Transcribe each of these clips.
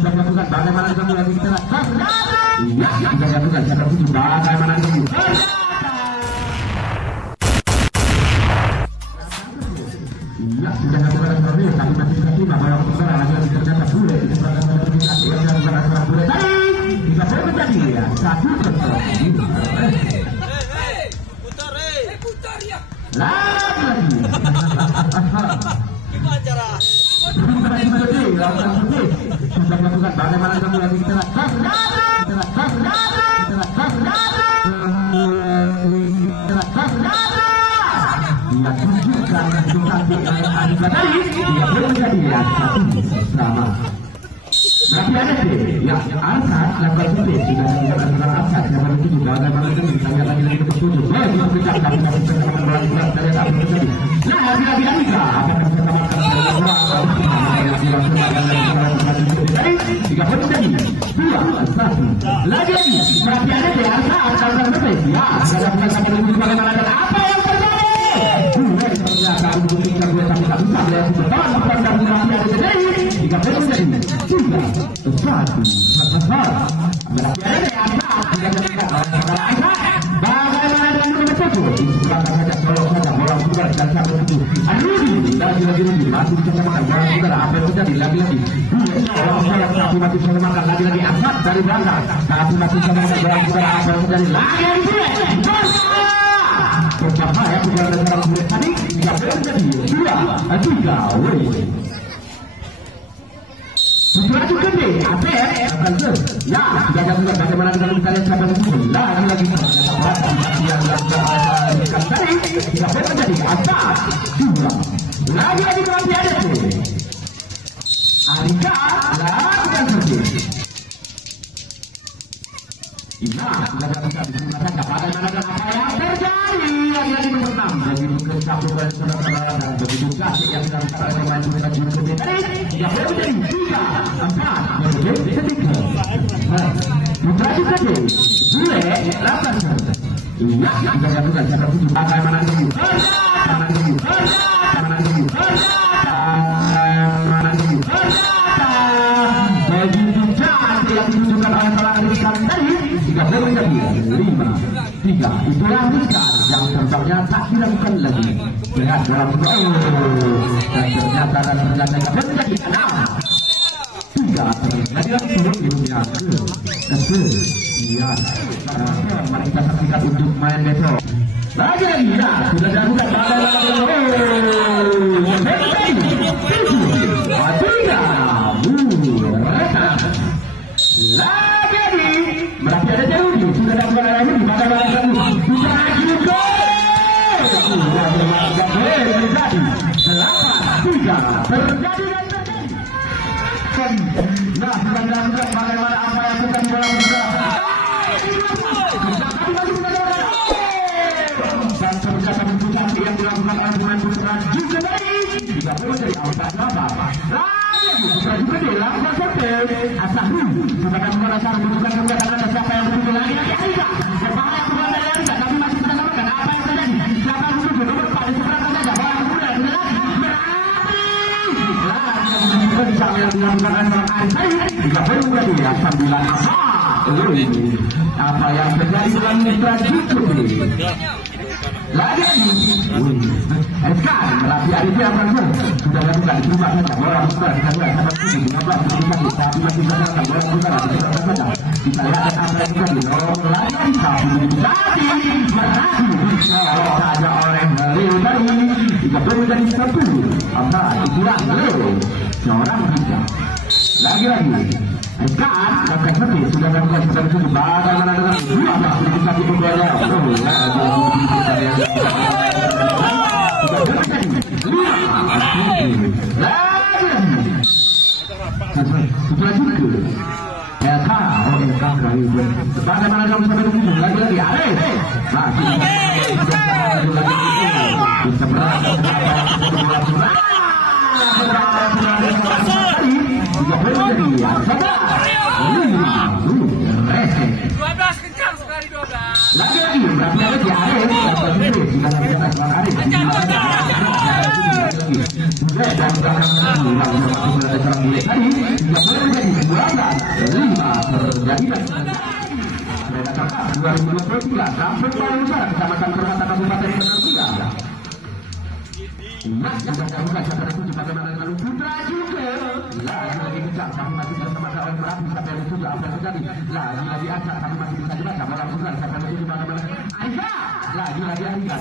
sudah dilakukan bagaimana kamu yang kita lakukan? Iya, sudah dilakukan siapa pun bagaimana kamu? Iya, sudah dilakukan kami tapi masih sekali bahwa kita lagi ternyata boleh kita berangkat dari kita yang berangkat boleh tadi tidak boleh menjadi ya satu putar ya lagi gimana cara sudah dilakukan bagaimana kamu yang kita lakukan? Dia tunjukkan tetapi Anda tadi dia belum menjadi ya satu sama. Tapi ada sih, ya Alsa lakukan itu sudah dilakukan Alsa yang itu juga bagaimana itu kita lagi bertujuh. Boleh kita tapi masih bersama melakukan dari apa terjadi. Nah lagi kita akan bersama tiga poin tadi 2-1 lagi berarti ada di Alsa akan selesai ya sudah sampai lebih bagaimana dan apa yang terjadi ternyata untuk kita dua tapi tak bisa beliau betul bukan dan berarti ada terjadi tiga poin tadi 3-1 berarti ada di Alsa bagaimana dan betul silakan saja kalau saja bola bukan dan satu itu lagi masih bisa makan bola sudah apa yang terjadi lagi tapi masih bisa makan lagi Ahmad dari belakang tapi masih bisa makan bola sudah apa yang terjadi lagi berbahaya bukan dari orang murid tadi tidak boleh menjadi 2-3 woi sudah cukup deh apa ya ya sudah ada bagaimana dengan kita lihat siapa itu lagi yang tadi tidak boleh menjadi apa lagi berarti ada tuh Arika lagi dan terjadi iya sudah bisa digunakan bagaimana dan apa yang terjadi lagi nomor 6 begitu kesatuan saudara-saudara dan begitu kasih yang dilakukan oleh pemain kita juga tadi tidak boleh menjadi 3-4 ketika putra juga deh boleh 8 iya sudah dilakukan siapa pun bagaimana dulu begitu cantik yang ditunjukkan oleh salah Rizkan tadi 3-3 itulah Rizkan yang tampaknya tak dilakukan lagi lihat dalam dan ternyata menjadi 6-3 terjadi turun di dunia iya mari kita saksikan untuk main besok lagi ya sudah dilakukan lagi berarti ada jauh sudah dilakukan lagi di mana bisa juga terjadi 8-3 terjadi nah sudah dilakukan bagaimana apa yang kita dalam dan terjadi bentukan yang dilakukan oleh pemain putra juga baik tidak boleh dari awal apa sudah juga dilakukan seperti Asahru sudah merasa bentukan juga karena ada siapa yang begitu lagi semangat yang keluar dari Arisa tapi masih kita sampaikan apa yang terjadi siapa yang begitu nomor 4 diseberangkan saja bola kemudian berarti bisa yang dilakukan oleh Arisa tidak boleh berarti ya 9 apa yang terjadi dalam mitra juga lagi sekarang melatih Arifin yang berhasil sudah lakukan di rumah saja bola bukan kita lihat sama 15 tapi masih menggunakan bola bukan saja kita lihat apa yang terjadi lagi tapi tadi berhasil kalau saja oleh Leo tadi jika perlu menjadi 10 apa itulah Leo seorang bisa lagi sekarang akan seperti sudah lakukan seperti itu bagaimana dengan dua masih bisa dipukulnya bagaimana kamu sampai di sini lagi Arif bisa berada lagi berarti ada di Arif sudah Kecamatan Permata Kabupaten Kertaniaga. Mas sudah dilakukan secara tujuh bagaimana dengan Putra juga. Lagi kencang tapi masih bersama kawan Merapi sampai itu apa yang terjadi. Lagi acak tapi masih bisa dibaca bola putar sampai itu bagaimana. Aisyah lagi Arika.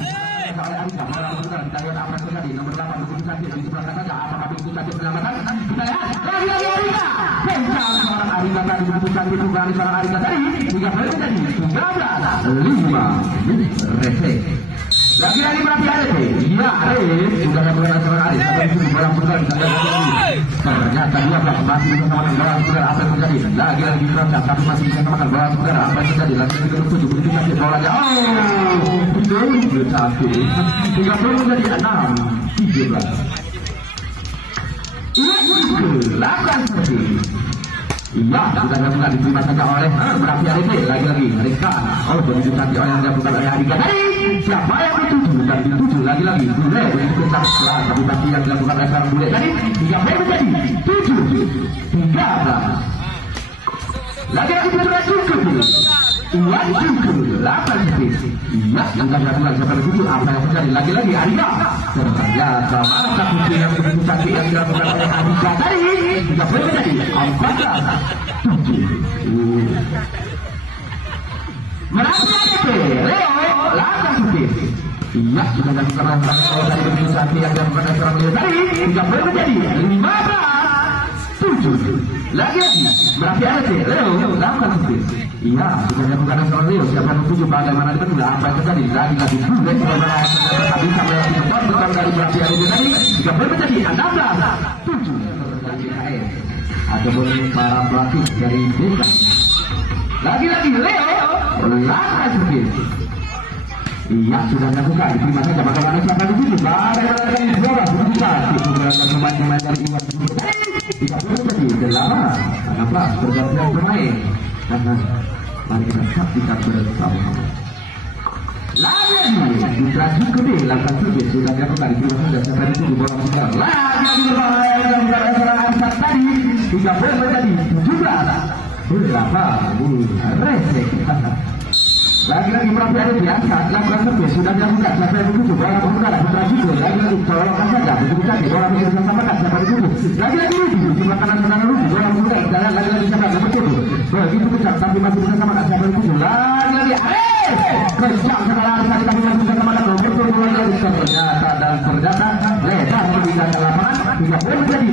Oleh Arika bola putar kita lihat apa yang terjadi. Nomor 8 Bukit Sakit di sebelah saja apakah Bukit Sakit penyelamatan. Kita lihat lagi Arika. Kencang seorang Arika tadi Bukit Sakit bukan seorang Arika tadi. Hingga terjadi 13-5 Rese. Lagi-lagi Merapi Arif. Iya Arif sudah melakukan seorang Arif. Tapi itu di bola putar kita lihat ternyata dia masih bisa samakan bola putar apa yang terjadi. Lagi-lagi Merapi tapi masih bisa samakan bola putar apa yang terjadi. Lagi-lagi ke-7 Bukit Sakit bolanya. Itu sakit. Hingga menjadi 6-13. Ini lakukan seperti iya, sudah dilakukan diterima saja oleh Merapi Arif. Lagi-lagi mereka begitu saja oleh yang dilakukan oleh Arika tadi. Siapa yang dituju dan dituju lagi-lagi bule begitu kencang setelah tapi yang dilakukan oleh seorang bule tadi. Hingga menjadi 7-13. Lagi-lagi sudah cukup. Uang cukup 8 detik. Iya, yang dilakukan siapa yang dituju apa yang terjadi. Lagi-lagi Arika ternyata masa putih yang begitu cantik yang dilakukan oleh Arika tadi. Hingga menjadi 14-7. Merapi Arif Leo langkah sedikit. Iya sudah dilakukan oleh dari begitu cantik yang dilakukan oleh seorang Leo tadi. Hingga menjadi 15-7. Lagi-lagi Merapi Arif Leo langkah sedikit. Iya sudah dilakukan oleh seorang Leo. Siapa yang tujuh bagaimana itu tidak apa yang terjadi. Lagi-lagi bule bagaimana bisa melewati tempat bukan dari Merapi Arif tadi. Hingga menjadi 16-7. Ada para pelatih dari Desa. Lagi-lagi Leo langkah sedikit. Iya sudah dilakukan diterima saja bagaimana siapa di sini bagaimana dari bola berusaha menggunakan pemain-pemain dari Iwan tidak perlu jadi 8-16 pergantian pemain karena mari kita saksikan bersama. Lagi-lagi Putra Jukudi langkah sedikit sudah dilakukan diterima saja siapa di sini bola berusaha lagi-lagi bersama tadi tidak boleh menjadi 17-8 resek. Lagi-lagi Merapi Arif biasa lakukan servis sudah dilakukan siapa yang dituju bola pemuda Putra Jukudi lagi-lagi colokkan saja begitu saja bola bisa disamakan siapa dituju lagi-lagi Ludu sebelah kanan kanan Ludu bola pemuda jalan lagi-lagi siapa nomor 7 begitu kencang tapi masih bisa samakan siapa dituju lagi-lagi Arif kencang sekali Arif tadi tapi masih bisa samakan nomor 7 lagi ternyata dan ternyata lebar meninggalkan lapangan hingga menjadi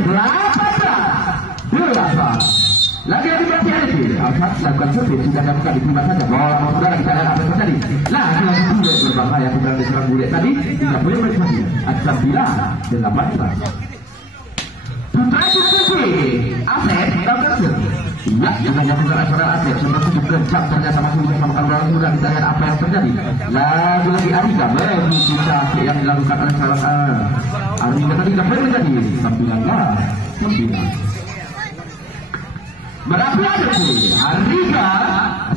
18-8. Lagi-lagi Merapi Arif Alsat lakukan servis sudah dilakukan diterima saja bola pemuda kita lihat apa yang terjadi. Lagi-lagi bule berbahaya putra diserang bule tadi tidak boleh terjadi 9-18. Putra Jukudi Asep lakukan servis. Iya, sudah dilakukan acara Asep seperti kencang ternyata masih bisa samakan bola pemuda kita lihat apa yang terjadi. Lagi-lagi Arika begitu cantik yang dilakukan oleh seorang Arika tadi tidak boleh terjadi 19-9. Merapi Arif Arika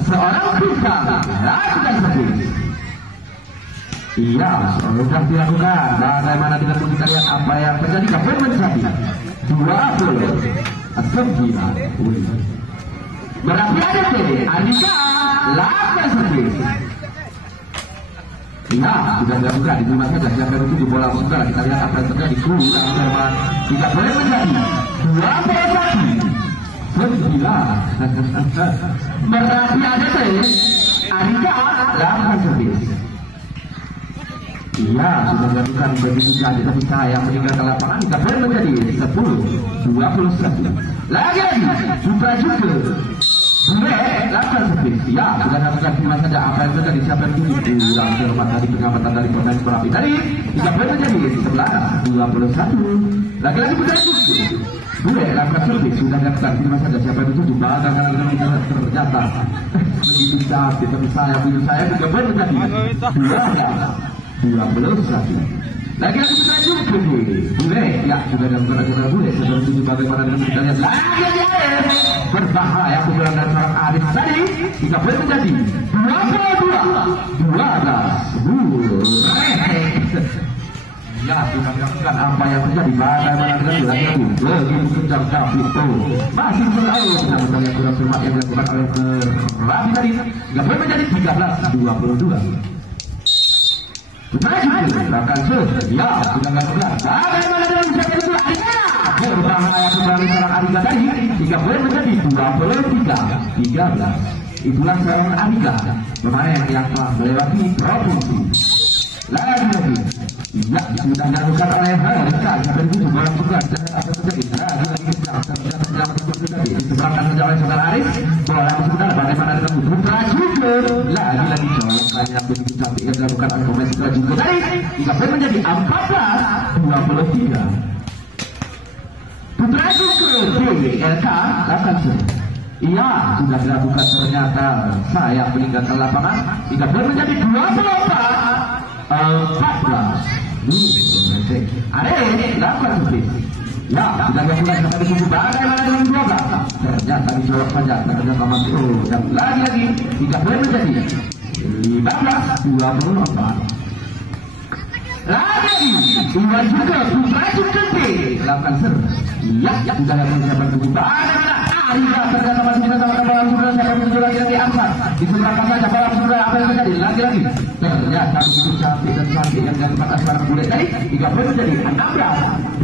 seorang bintang lakukan servis. Iya sudah dilakukan bagaimana dengan kita lihat apa yang terjadi kapan menjadi 20-9. Merapi Arif Arika lakukan servis. Iya sudah dilakukan diterima saja siapa yang di bola putar kita lihat apa yang terjadi kurang cermat tidak boleh menjadi 21-9. Merapi Arif Arika lakukan servis. Iya sudah dilakukan begitu cantik tapi sayang meninggalkan lapangan tidak boleh menjadi 10-21. Lagi-lagi Putra Jukudi bule lakukan servis. Iya sudah dilakukan terima saja apa yang terjadi siapa yang tuju kurang cermat tadi pengamatan dari pemain Merapi tadi tidak boleh menjadi 11-21. Lagi-lagi Putra Jukudi bule lakukan servis sudah dilakukan terima saja siapa yang tuju bagaimana ternyata begitu cantik tapi sayang begitu saya tidak boleh menjadi 12-21. Lagi-lagi Putra Jukudi bule ya sudah dilakukan acara bule sebelum tuju bagaimana dengan kita lihat lagi-lagi berbahaya pukulan dari seorang Arif tadi tidak boleh menjadi 22-12. Ya, kita lakukan apa yang terjadi. Bagaimana dengan bilangnya itu begitu kencang tapi itu masih tahu benar-benar yang kurang cermat yang dilakukan oleh Rafi tadi. Nggak boleh menjadi 13-22. Putra juga akan ya sudah nggak benar. Bagaimana dengan usaha itu Arika? Berbahaya kembali serang Arika tadi. 3 boleh menjadi 23-13. Itulah serangan Arika, pemain yang telah melewati provinsi. Lagi-lagi, ya sudah dilakukan oleh Arika. Sampai itu bola juga dan apa terjadi? Lagi-lagi sedang terjadi. Diseberangkan saja oleh saudara Aris. Bola sebentar bagaimana dengan Putra juga? Lagi-lagi colokan yang begitu cantik yang dilakukan oleh pemain Putra juga tadi. 3 boleh menjadi 14-23. Putra juga DLK akan iya sudah dilakukan ternyata saya meninggalkan lapangan. 3 boleh menjadi 24-14. Are lakukan seperti ya sudah dilakukan sampai di bagaimana dengan 12. Ternyata dijawab saja ternyata masuk dan lagi-lagi 3 boleh menjadi 15-24. Lagi Iwan juga Putra juga lakukan ser. Ya sudah dilakukan tubuh bagaimana Arika ternyata masih kita sama bola sudah siapa menuju lagi Ansar diseberangkan saja bola sudah apa yang terjadi lagi ternyata begitu cantik dan cantik yang dilakukan Asmar Bule tadi 3 boleh menjadi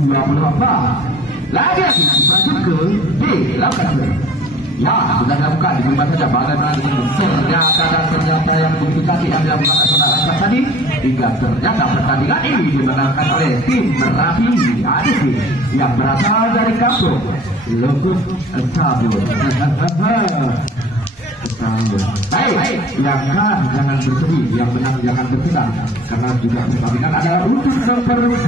16-24. Lagi masuk ke D lakukan ser. Ya sudah dilakukan dibuat saja bagaimana ternyata yang begitu cantik yang dilakukan Asmar tadi. 3 ternyata pertandingan ini dimenangkan oleh tim Merapi ADC yang berasal dari kampung Lubuk Sabun. Baik, yang kalah jangan bersedih, yang menang jangan bersenang, karena juga pertandingan adalah untuk nomor 1.